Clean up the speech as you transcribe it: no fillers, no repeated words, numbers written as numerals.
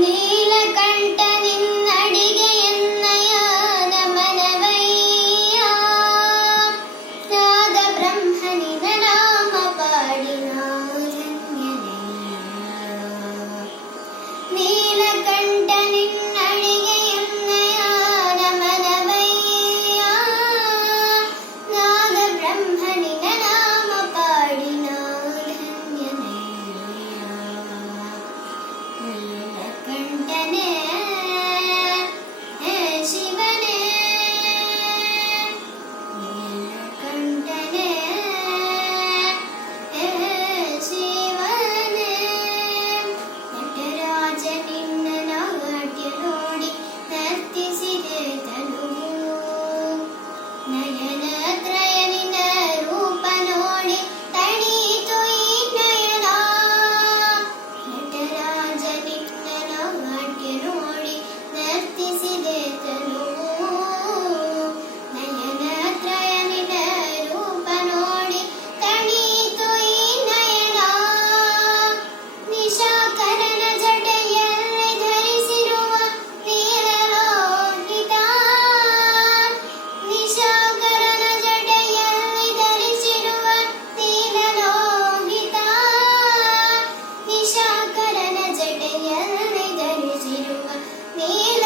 ನೀಲಕಂಠ ನಿನ್ನಡಿಗೆ ಎನ್ನಯ ನಮನವಯ್ಯ. ನಾದ ಬ್ರಹ್ಮನಿನ ನಾಮ ಪಾಡಿನ ಧನ್ಯನಯ್ಯ. ನೀಲಕಂಠ ನಿನ್ನಡಿಗೆ ಎನ್ನಯ ನಮನವಯ್ಯ. ನಾದ ಬ್ರಹ್ಮನಿನ ನಾಮ ಪಾಡಿನ ಧನ್ಯನಯ್ಯ. ನೀಲಕಂಠನೇ ಶಿವನೇ, ನೀಲಕಂಠನೇ ಶಿವನೇ. ನಟರಾಜ ನಿನ್ನ ನಾಟ್ಯ ನೋಡಿ ನರ್ತಿಸಿದೆ ತನುವು. ನಯನತ್ರಯ ನಿನ್ನ ರೂಪ ನೋಡಿ ತಣಿಯಿತು ಈ ನಯನ. ನಟರಾಜ ನಿನ್ನ ನಾಟ್ಯ ನೋಡಿ ನರ್ತಿಸಿದೆ ತನುವು. ನಯನತ್ರಯ ನಿನ್ನ ರೂಪ ನೋಡಿ ತಣಿಯಿತು ಈ ನಯನ. ನಿಶಾಕರನ ಜಡೆಯಲ್ಲಿ ಧರಿಸಿರುವ ನೀಲಲೋಹಿತ. ನಿಶಾಕರನ ಜಡೆಯಲ್ಲಿ ಧರಿಸಿರುವ ನೀಲಲೋಹಿತ. ನಿಶಾಕರನ ಜಡೆಯಲ್ಲಿ ಧರಿಸಿರುವ ನೀಲ